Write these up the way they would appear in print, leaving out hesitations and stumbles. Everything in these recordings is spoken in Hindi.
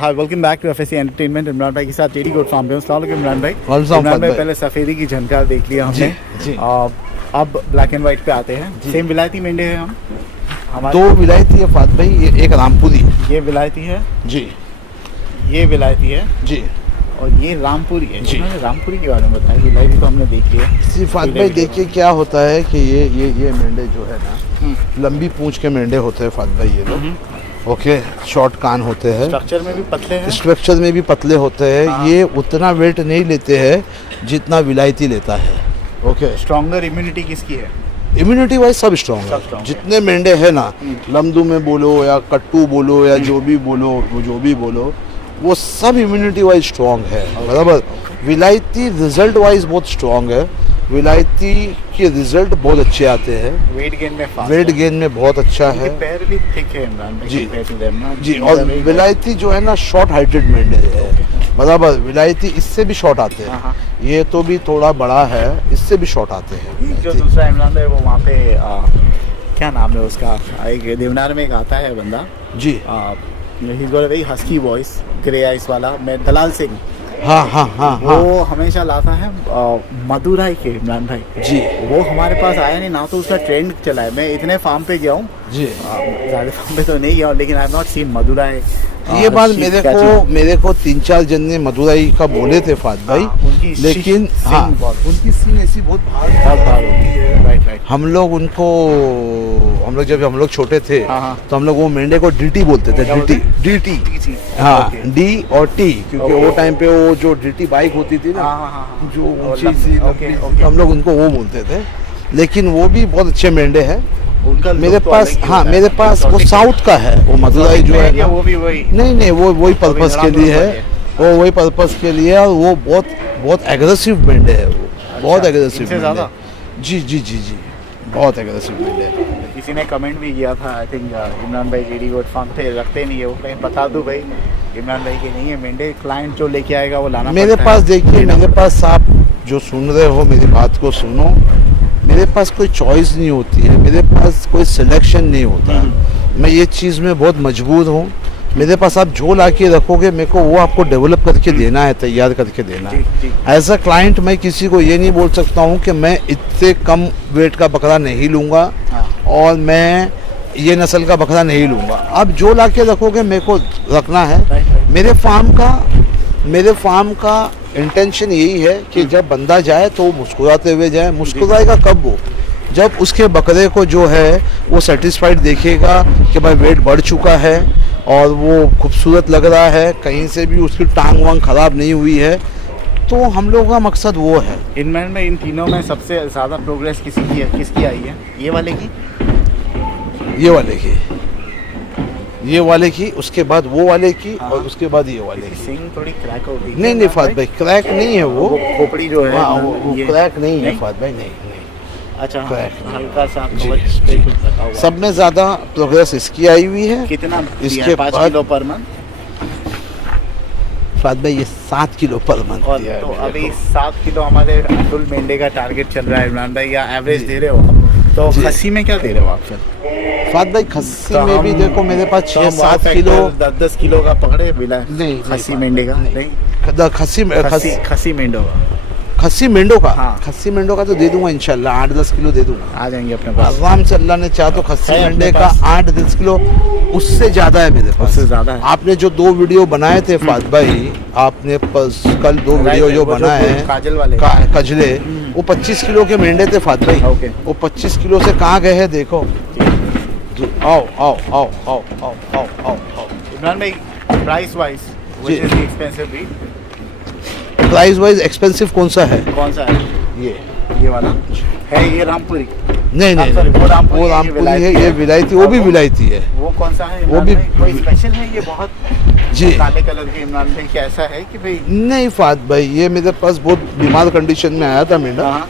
Hi welcome back to FSC entertainment. Imran भाई के साथ टेडी गोट फार्म पे हूं। अस्सलाम वालेकुम इमरान भाई। इमरान भाई पहले सफ़ेदी की झनकार देख लिया हमने जी। अब ब्लैक एंड वाइट पे आते हैं। सेम विलायती मेंढे हैं हम हमारे। दो विलायती है फात भाई, ये एक रामपुरी। ये विलायती है जी, ये विलायती है जी, और ये रामपुरी है जी। उन्होंने रामपुरी के बारे में बताया। विलायती तो हमने देख लिया। जी फात भाई देखिए क्या होता है कि ये मेंढे जो है ना लंबी पूंछ के मेंढे होते हैं फात भाई, ये लोग ओके, शॉर्ट कान होते हैं, स्ट्रक्चर में भी पतले हैं, स्ट्रक्चर में भी पतले होते हैं। हाँ। ये उतना वेट नहीं लेते हैं जितना विलायती लेता है। ओके, स्ट्रॉन्गर इम्यूनिटी किसकी है? इम्यूनिटी वाइज सब स्ट्रॉन्ग सब strong है। जितने मेंढे हैं ना, लमदू में बोलो या कट्टू बोलो या जो भी बोलो वो सब इम्यूनिटी वाइज स्ट्रॉन्ग है। बराबर। विलायती रिजल्ट वाइज बहुत स्ट्रॉन्ग है। विलायती के रिजल्ट बहुत अच्छे आते हैं। वेट गेन में फास्ट वेट गेन में बहुत अच्छा है। है पैर भी थिक है इमरान भाई जी। compared to them ना। जी। और विलायती जो है ना शॉर्ट हाइटेड मेंढे है। बराबर। विलायती इससे भी शॉर्ट आते हाँ। हैं। ये तो भी थोड़ा बड़ा है, इससे भी शॉर्ट आते हैं। जो दूसरा इमरान भाई वो वहाँ पे क्या नाम है उसका, एक देवनार में एक आता है बंदा जी। He got a very husky voice, grey eyes वाला, मैं दलाल सिंह। हाँ। वो हमेशा लाता है मदुराई के इमरान भाई जी। वो हमारे पास आया नहीं ना, तो उसका ट्रेंड चला है। मैं इतने फार्म पे गया हूँ, जी। ज़्यादा फार्म पे तो नहीं गया हूँ, लेकिन I have not seen Madurai. ये बात मेरे को 3-4 जन ने मदुराई का बोले थे फात भाई, लेकिन हाँ उनकी सीन ऐसी बहुत भार होती है। राइट। हम लोग जब हम लोग छोटे थे तो हम लोग वो मेंढे को डीटी बोलते थे। डीटी हाँ, डी और टी, क्योंकि वो टाइम पे वो जो डीटी बाइक होती थी ना, जो ऊंची सी, हम लोग उनको वो बोलते थे। लेकिन वो भी बहुत अच्छे मेंढे हैं मेरे पास। हाँ, मेरे पास वो साउथ का है, वो मदुराई जो है, वो भी वही नहीं वो वही पर्पस के लिए है, वो वही पर्पस के लिए। और वो बहुत एग्रेसिव मेंढे है, वो बहुत एग्रेसिव मेंढे। जी, बहुत एग्रेसिव मेंढे है। किसी ने कमेंट भी किया था, आई थिंक इमरान भाई टेडी गोट फार्म पे रखते नहीं है वो, कहीं बता दूं भाई इमरान भाई के नहीं है मेंढे, क्लाइंट जो लेके आएगा वो लाना मेरे पास। देखिए मेरे पास, आप जो सुन रहे हो मेरी बात को सुनो, मेरे पास कोई चॉइस नहीं होती है, मेरे पास कोई सिलेक्शन नहीं होता। मैं ये चीज़ में बहुत मजबूर हूँ। मेरे पास आप जो ला के रखोगे मेरे को वो आपको डेवलप करके देना है, तैयार करके देना है। एज अ क्लाइंट मैं किसी को ये नहीं बोल सकता हूँ कि मैं इतने कम वेट का बकरा नहीं लूँगा और मैं ये नस्ल का बकरा नहीं लूँगा। आप जो ला के रखोगे मेरे को रखना है। मेरे फार्म का इंटेंशन यही है कि जब बंदा जाए तो वो मुस्कुराते हुए जाए। मुस्कुराएगा कब? वो जब उसके बकरे को जो है वो सेटिस्फाइड देखेगा कि भाई वेट बढ़ चुका है और वो खूबसूरत लग रहा है, कहीं से भी उसकी टांग वांग ख़राब नहीं हुई है। तो हम लोगों का मकसद वो है। इनमें इन तीनों में सबसे ज़्यादा प्रोग्रेस किसकी आई है? ये वाले की, उसके बाद वो वाले की, और उसके बाद ये वाले की। सिंग थोड़ी क्रैक हो गई। नहीं फात भाई, क्रैक नहीं है वो खोपड़ी जो है। वो क्रैक नहीं है फात भाई, नहीं। अच्छा, हल्का सा सब में ज़्यादा प्रोग्रेस इसकी आई हुई है। कितना? इसके 5 किलो पर मंथ फात भाई, ये 7 किलो पर मंथ। और तो अभी 7 किलो हमारे अब्दुल मेंढे का टारगेट चल रहा है इमरान भाई, या एवरेज दे रहे हो? तो खस्सी में क्या दे रहे हो आप फिर? फात भाई खस्सी में भी देखो मेरे पास 6-7 किलो 10 किलो का पकड़े बिला नहीं खस्सी मेंढे का नहीं, खस्सी मेंढों का। हाँ। खस्सी मेंढों का तो दे दूंगा इंशाल्लाह, 8-10 किलो दे दूंगा। आ जाएंगे अपने पास आराम से, अल्लाह ने चाहा तो खस्सी मेंढे का 8-10 किलो, उससे ज़्यादा है मेरे पास। उससे ज़्यादा है। आपने जो 2 वीडियो बनाए थे फात भाई, आपने कल 2 वीडियो जो बनाए हैं काजल वाले कजले, वो 25 किलो के मेंढे थे फात भाई। वो 25 किलो से कहाँ गए हैं देखो जी। आओ। इमरान भाई प्राइस वाइज एक्सपेंसिव भी, प्राइस वाइज एक्सपेंसिव कौन सा है? ये वाला है, ये रामपुरी नहीं वो रामपुरी है, ये विलायती, वो भी विलायती है। वो कौन सा है? वो भी कोई स्पेशल है? ये बहुत जी काले कलर के इमरान भाई, क्या ऐसा है कि भाई? नहीं फात भाई, ये मेरे पास बहुत बीमार कंडीशन में आया था मेंढा।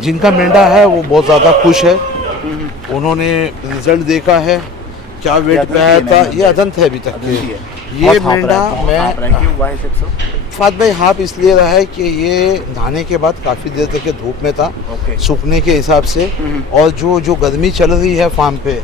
जिनका मेंढा है वो बहुत ज़्यादा खुश है, उन्होंने रिजल्ट देखा है, क्या वेट पे आया था। ये अदंत है अभी तक। ये मेंढा मैं फात भाई हाफ इसलिए रहा है कि ये नहाने के बाद काफ़ी देर तक धूप में था, सूखने के हिसाब से। और जो गर्मी चल रही है फार्म पे,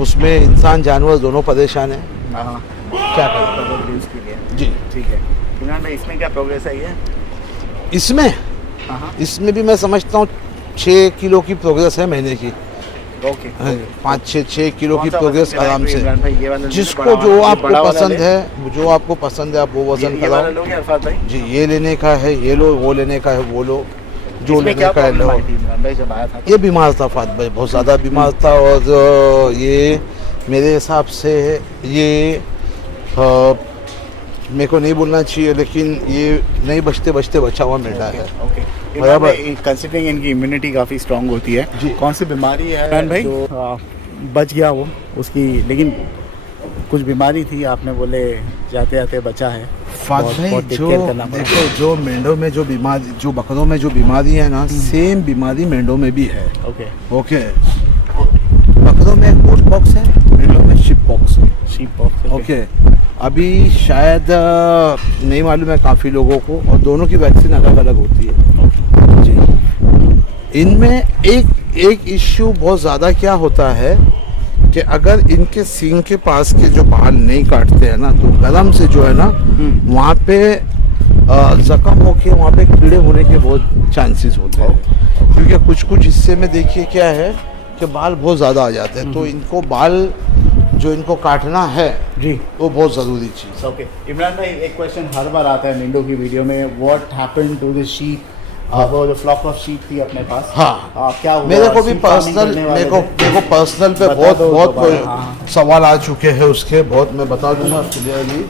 उसमें इंसान जानवर दोनों परेशान है। हाँ, क्या करें। कवर यूज़ के लिए। जी, ठीक है इमरान भाई, इसमें क्या प्रोग्रेस आई है? इसमें हाँ इसमें भी मैं समझता हूँ 6 किलो की प्रोग्रेस है महीने की। ओके। 5-6 किलो की कौन सा प्रोग्रेस वजन आराम कराएं से। इमरान भाई? ये वाला ले लो, जिसको बड़ा जो वाला, ये आपको बड़ा वाला पसंद ले। है, जो आपको पसंद है आप वो वजन ये वाला कराओ। लोगे अरफात भाई? जी, ये लेने का है ये लो, वो लेने का है वो लो, जो इसमें लेने क्या का है प्रॉब्लम लो। आई थी इमरान भाई जब आया था? ये बीमार था फात भाई, बहुत ज़्यादा बीमार था। और ये मेरे हिसाब से ये मेरे को नहीं बोलना चाहिए, लेकिन ये नहीं बचते बचते बचा हुआ मेंढा है। ओके बराबर। कंसिडरिंग इनकी इम्यूनिटी काफ़ी स्ट्रांग होती है। जी। कौन सी बीमारी है इमरान भाई जो बच गया वो उसकी? लेकिन कुछ बीमारी थी, आपने बोले जाते जाते बचा है। फात भाई जो देखो, जो मेंढों में जो बीमारी, जो बकरों में जो बीमारी है ना, सेम बीमारी मेंढों में भी है। ओके। ओके, बकरों में गोट पॉक्स है, मेंढों में शिप पॉक्स है। Sheep pox. ओके, अभी शायद नहीं मालूम है काफ़ी लोगों को, और दोनों की वैक्सीन अलग अलग होती है। जी, इनमें एक इश्यू बहुत ज़्यादा क्या होता है कि अगर इनके सींग के पास के जो बाल नहीं काटते हैं ना, तो गरम से जो है ना वहाँ पे जख्म होके वहाँ पे कीड़े होने के बहुत चांसेस होते हैं। क्योंकि कुछ हिस्से में देखिए क्या है कि बाल बहुत ज़्यादा आ जाते हैं, तो इनको बाल जो इनको काटना है जी, वो बहुत ज़रूरी चीज़ है। ओके। इमरान भाई, एक क्वेश्चन हर बार आता है मेंढों की वीडियो में, what happened to the sheep? वो जो फ्लॉक ऑफ शीप थी अपने पास, हाँ, क्या हुआ? मेरे को भी sheep farming पर्सनल करने वाले मेरे थे। को पर्सनल पे बता बहुत दो बहुत दोबारा, हाँ। सवाल आ चुके हैं उसके, बहुत मैं बता दूंगा क्लियरली।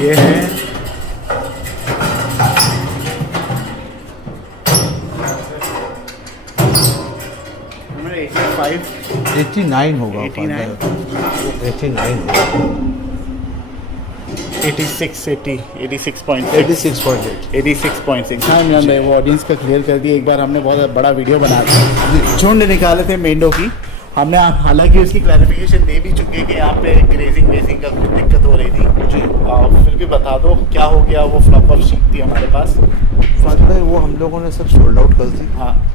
ये है 89 होगा, 89 89 होगा, 86.6। हाँ इमरान भाई, वो ऑडियंस का क्लियर कर दिया। एक बार हमने बहुत बड़ा वीडियो बनाया था, झुंड निकाले थे मेंढों की। हमने हालांकि उसकी क्लैरिफिकेशन दे भी चुके कि यहाँ पे ग्रेजिंग वेजिंग का कुछ दिक्कत हो रही थी। जी, फिर भी बता दो क्या हो गया? वो फ्लॉक ऑफ शीप थी हमारे पास। फात भाई वो हम लोगों ने सब सोल्ड आउट कर दी। हाँ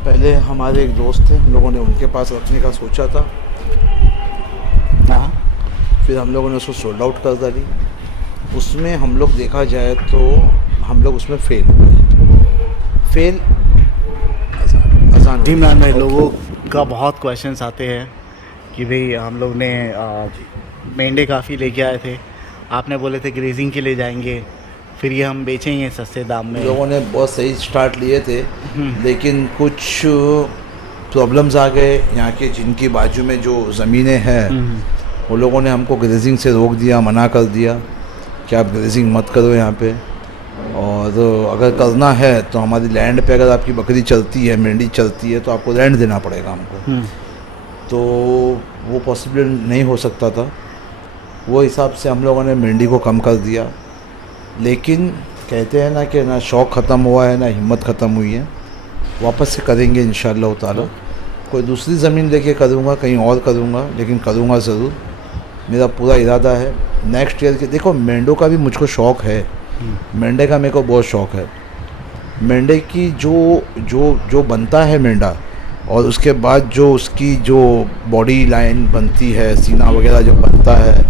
पहले हमारे एक दोस्त थे, हम लोगों ने उनके पास रखने का सोचा था, हाँ फिर हम लोगों ने उसको सोल्ड आउट कर डाली। उसमें हम लोग देखा जाए तो हम लोग उसमें फेल हुए। फेल आसान जी इमरान भाई, लोगों का बहुत क्वेश्चंस आते हैं कि भाई हम लोग ने मेंढे काफ़ी लेके आए थे, आपने बोले थे ग्रेजिंग के लिए जाएंगे, फिर ये हम बेचेंगे सस्ते दाम में। लोगों ने बहुत सही स्टार्ट लिए थे, लेकिन कुछ प्रॉब्लम्स आ गए। यहाँ के जिनकी बाजू में जो ज़मीनें हैं, वो लोगों ने हमको ग्रेजिंग से रोक दिया, मना कर दिया कि आप ग्रेजिंग मत करो यहाँ पे, और अगर करना है तो हमारी लैंड पे अगर आपकी बकरी चलती है, मेंढी चलती है, तो आपको लैंड देना पड़ेगा हमको। तो वो पॉसिबल नहीं हो सकता था। वो हिसाब से हम लोगों ने मेंढी को कम कर दिया। लेकिन कहते हैं ना कि ना शौक़ ख़त्म हुआ है ना हिम्मत ख़त्म हुई है, वापस से करेंगे इंशाअल्लाह ताला। कोई दूसरी ज़मीन लेके करूँगा, कहीं और करूँगा, लेकिन करूँगा ज़रूर, मेरा पूरा इरादा है। नेक्स्ट ईयर के देखो, मेंढों का भी मुझको शौक़ है, मेंढे का मेरे को बहुत शौक़ है। मेंढे की जो बनता है मेंढा, और उसके बाद जो उसकी जो बॉडी लाइन बनती है, सीना वगैरह जो बनता है,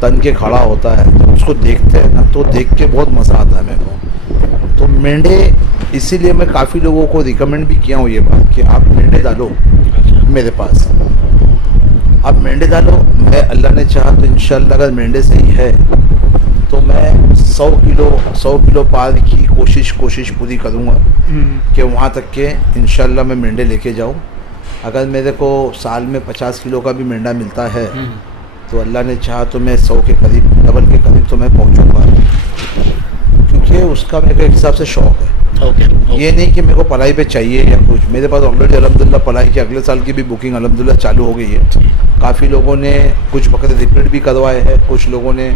तन के खड़ा होता है, जब उसको देखते हैं ना तो देख के बहुत मज़ा आता है मेरे को। तो मेंढे, इसीलिए मैं काफ़ी लोगों को रिकमेंड भी किया हूँ ये बात कि आप मेंढे डालो मेरे पास, आप मेंढे डालो। मैं अल्लाह ने चाहा तो इंशाल्लाह अगर मेंढे सही है तो मैं 100 किलो पार की कोशिश पूरी करूँगा कि वहाँ तक के इंशाल्लाह मैं मेंढे लेके जाऊँ। अगर मेरे को साल में 50 किलो का भी मेंढा मिलता है तो अल्लाह ने चाहा तो मैं 100 के करीब, डबल के करीब तो मैं पहुँचूँगा, क्योंकि उसका मेरे को एक हिसाब से शौक़ है। ये नहीं कि मेरे को पढ़ाई पे चाहिए या कुछ, मेरे पास ऑलरेडी अल्हम्दुलिल्लाह पढ़ाई की अगले साल की भी बुकिंग अल्हम्दुलिल्लाह चालू हो गई है। काफ़ी लोगों ने कुछ बकरे रिपीट भी करवाए हैं, कुछ लोगों ने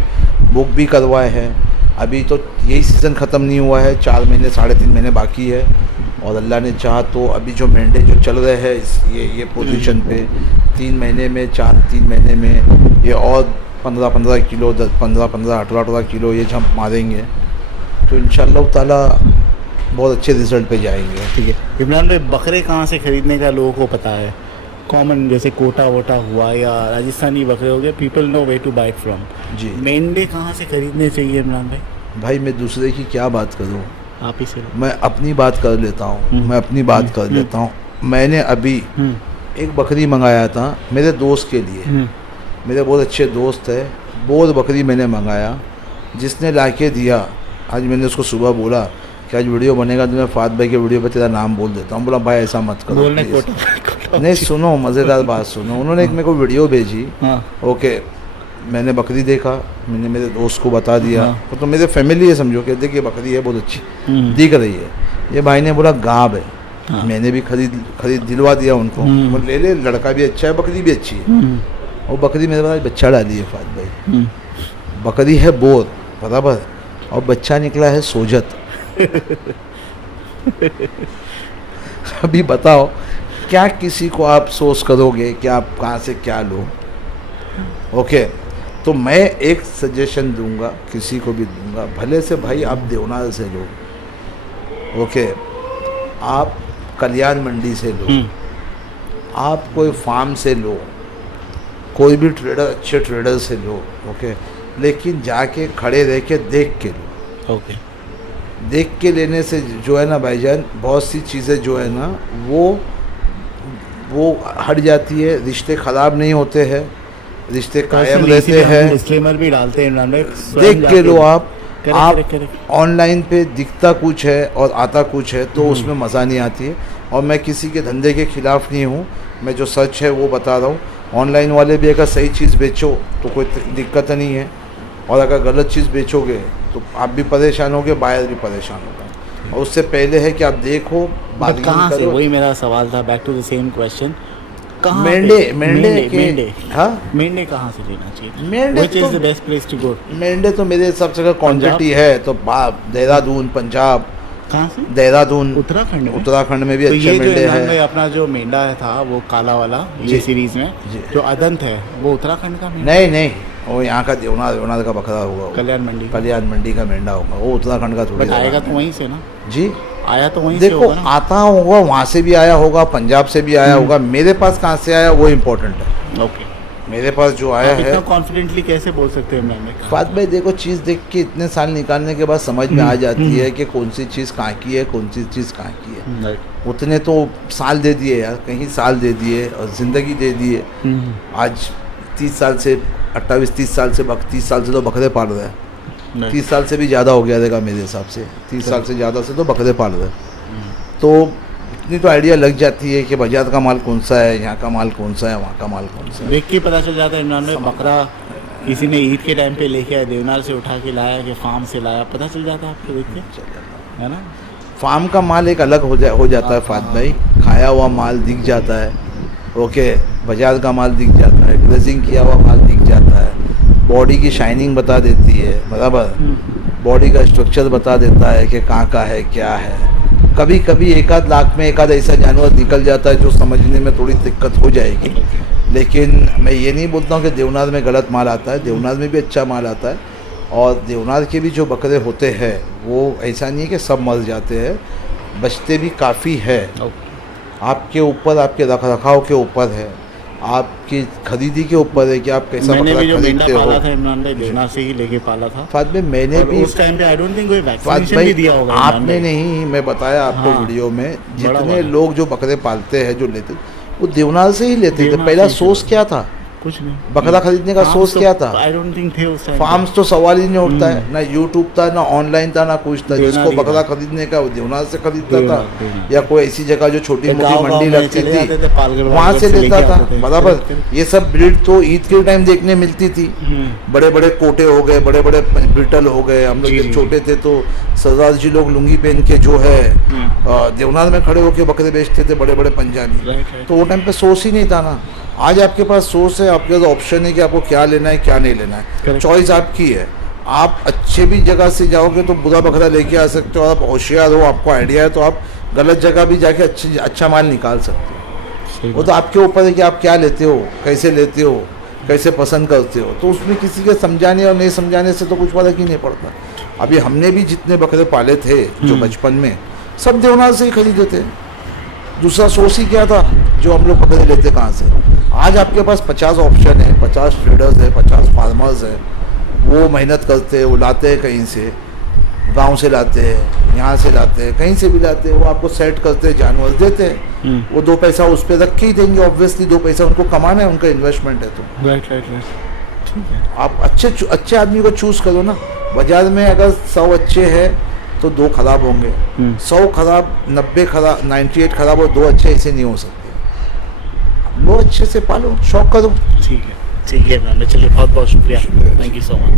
बुक भी करवाए हैं। अभी तो यही सीज़न ख़त्म नहीं हुआ है, 4 महीने 3.5 महीने बाकी है, और अल्लाह ने चाहा तो अभी जो मेंढे जो चल रहे हैं ये पोजीशन पे 3 महीने में 3 महीने में ये और 15 किलो 18 किलो ये जंप मारेंगे, तो इंशाअल्लाह ताला बहुत अच्छे रिजल्ट पे जाएंगे। ठीक है इमरान भाई, बकरे कहाँ से ख़रीदने का लोगों को पता है? कॉमन जैसे कोटा वोटा हुआ या राजस्थानी बकरे हो गए, people no way to buy from. जी मेंढे कहाँ से खरीदने चाहिए इमरान भाई? भाई मैं दूसरे की क्या बात करूँ, आप ही से। मैं अपनी बात कर लेता हूँ, मैं अपनी बात कर लेता हूँ। मैंने अभी एक बकरी मंगाया था मेरे दोस्त के लिए, मेरे बहुत अच्छे दोस्त है, बहुत बकरी मैंने मंगाया, जिसने लाके दिया। आज मैंने उसको सुबह बोला कि आज वीडियो बनेगा तो मैं फात भाई के वीडियो पे तेरा नाम बोल देता हूँ। बोला भाई ऐसा मत करो बोलने please। नहीं सुनो, मज़ेदार बात सुनो। उन्होंने एक मेरे को वीडियो भेजी। ओके, मैंने बकरी देखा, मैंने मेरे दोस्त को बता दिया। तो मेरे फैमिली है समझो, कहते कि बकरी है बहुत अच्छी दिख रही है। ये भाई ने बोला गाँव है। मैंने भी खरीद दिलवा दिया उनको। वो ले ले, लड़का भी अच्छा है, बकरी भी अच्छी है। और बकरी मेरे पास बच्चा डाली है फात भाई। बकरी है बोर बराबर, और बच्चा निकला है सोजत। अभी बताओ क्या किसी को आप सोच करोगे कि आप कहाँ से क्या लो? ओके, तो मैं एक सजेशन दूंगा, किसी को भी दूंगा, भले से भाई आप देवनार से लो, ओके, आप कल्याण मंडी से लो, आप कोई फार्म से लो, कोई भी ट्रेडर, अच्छे ट्रेडर से लो, ओके, लेकिन जाके खड़े रह के देख के लो। ओके, देख के लेने से जो है ना भाईजान, बहुत सी चीज़ें जो है ना वो हट जाती है, रिश्ते ख़राब नहीं होते हैं, रिश्ते कायम रहते हैं। डिस्क्लेमर भी डालते हैं इमरान भाई, देख के लो आप। करेक्ट। ऑनलाइन पे दिखता कुछ है और आता कुछ है, तो उसमें मज़ा नहीं आती है। और मैं किसी के धंधे के ख़िलाफ़ नहीं हूँ, मैं जो सच है वो बता रहा हूँ। ऑनलाइन वाले भी अगर सही चीज़ बेचो तो कोई दिक्कत नहीं है, और अगर गलत चीज़ बेचोगे तो आप भी परेशान होगे, बायर भी परेशान होगा। और उससे पहले है कि आप देखो कहाँ से, वही मेरा सवाल था, back to the same question. मेंढे हाँ, मेंढे कहाँ से लेना चाहिए? Mendhe Which is the best place to go? Mendhe तो मेरे हिसाब से अगर क्वांटिटी है तो देहरादून, पंजाब। कहाँ से? देहरादून, उत्तराखंड में भी तो अच्छे मेंढे हैं। अपना जो मेंढा था वो काला वाला, ये सीरीज में जो अदंत है, वो उत्तराखंड का मेंढा? नहीं, वो यहाँ का देवनार का बकरा होगा, कल्याण मंडी का मेंढा होगा, वो उत्तराखंड का थोड़ी। आएगा तो वहीं से ना जी, आया तो वहीं देखो से होगा ना? आता होगा, वहाँ से भी आया होगा, पंजाब से भी आया होगा। मेरे पास कहाँ से आया वो इम्पोर्टेंट है। ओके, मेरे पास जो आया है। इतना कॉन्फिडेंटली कैसे बोल सकते हैं मैंने? फात भाई देखो, चीज़ देख के इतने साल निकालने के बाद समझ में आ जाती है कि कौन सी चीज़ कहाँ की है, कौन सी चीज़ कहाँ की है। उतने तो साल दे दिए यार, कहीं साल दे दिए और ज़िंदगी दे दिए। आज 30 साल से 28-30 साल से 30 साल से तो बकरे पाल रहे हैं। 30 साल से भी ज़्यादा हो गया देगा मेरे हिसाब से, 30 साल से ज़्यादा से तो बकरे पाल रहे हैं। तो इतनी तो आइडिया लग जाती है कि बाजार का माल कौन सा है, यहाँ का माल कौन सा है, वहाँ का माल कौन सा है, देख के पता चल जाता है। इमरान भाई, बकरा किसी ने ईद के टाइम पे लेके आया, देवनार से उठा के लाया कि फार्म से लाया, पता चल जाता है आपको देख के, है ना? फार्म का माल एक अलग हो जाता है फात भाई, खाया हुआ माल दिख जाता है, ओके, बाजार का माल दिख जाता है, ग्रेजिंग किया हुआ माल दिख जाता है, बॉडी की शाइनिंग बता देती है बराबर, बॉडी का स्ट्रक्चर बता देता है कि कहाँ का है क्या है। कभी कभी एक आध लाख में एक आध ऐसा जानवर निकल जाता है जो समझने में थोड़ी दिक्कत हो जाएगी, लेकिन मैं ये नहीं बोलता हूँ कि देवनार में गलत माल आता है, देवनार में भी अच्छा माल आता है। और देवनार के भी जो बकरे होते हैं वो ऐसा नहीं है कि सब मर जाते हैं, बचते भी काफ़ी है। आपके ऊपर, आपके रखरखाव के ऊपर है, आपकी खरीदी के ऊपर है कि आप कैसा बकरा खरीदते हो। पाला था इमरान भाई, देवनार से ही लेके पाला था फात भाई, मैंने भी उस टाइम पे आई डोंट थिंक कोई वैक्सीनेशन भी दिया होगा। आपने नहीं, मैं बताया आपको वीडियो में, जितने लोग जो बकरे पालते हैं जो लेते वो देवनार से ही लेते थे। पहला सोर्स क्या था? कुछ नहीं, बकरा खरीदने का सोर्स क्या था? आई डोंट थिंक थे उस टाइम फार्म्स तो सवाल ही नहीं उठता है, ना यूट्यूब था, ना ऑनलाइन था, ना कुछ था। जिसको बकरा खरीदने का वो देवनार से खरीदता था, या कोई ऐसी जगह जो छोटी मोटी मंडी लगती थी वहाँ से लेता था बराबर। ये सब ब्रीड तो ईद के टाइम देखने मिलती थी, बड़े बड़े कोटे हो गए, बड़े बड़े ब्रिटल हो गए। हम लोग जब छोटे थे तो सरदार जी लोग लुंगी पहन के जो है देवनार में खड़े होकर बकरे बेचते थे, बड़े बड़े पंजाबी। तो वो टाइम पे सोर्स ही नहीं था ना। आज आपके पास सोर्स है, आपके पास ऑप्शन है कि आपको क्या लेना है क्या नहीं लेना है, चॉइस आपकी है। आप अच्छे भी जगह से जाओगे तो बुरा बकरा लेके आ सकते हो, आप होशियार हो, आपको आइडिया है तो आप गलत जगह भी जाके अच्छा माल निकाल सकते हो। वो तो आपके ऊपर है कि आप क्या लेते हो, कैसे लेते हो, कैसे पसंद करते हो। तो उसमें किसी के समझाने और नहीं समझाने से तो कुछ फर्क ही नहीं पड़ता। अभी हमने भी जितने बकरे पाले थे जो बचपन में, सब देवनार से ही खरीदे थे, दूसरा सोर्स ही क्या था? जो हम लोग बकरे लेते कहाँ से। आज आपके पास 50 ऑप्शन है, 50 ट्रेडर्स है, 50 फार्मर्स है, वो मेहनत करते हैं, वो लाते हैं कहीं से, गांव से लाते हैं, यहाँ से लाते हैं, कहीं से भी लाते हैं, वो आपको सेट करते हैं, जानवर देते हैं, वो 2 पैसा उस पर रख के ही देंगे। ऑब्वियसली 2 पैसा उनको कमाना है, उनका इन्वेस्टमेंट है। तो राइट राइट राइट, ठीक है। आप अच्छे आदमी को चूज करो ना। बाजार में अगर 100 अच्छे हैं तो 2 खराब होंगे, 100 खराब, 90 खराब, 98 खराब और 2 अच्छे ऐसे नहीं हो सकते। लो अच्छे से पालो, शौक करो। ठीक है मैम, चलिए बहुत बहुत शुक्रिया, थैंक यू सो मच।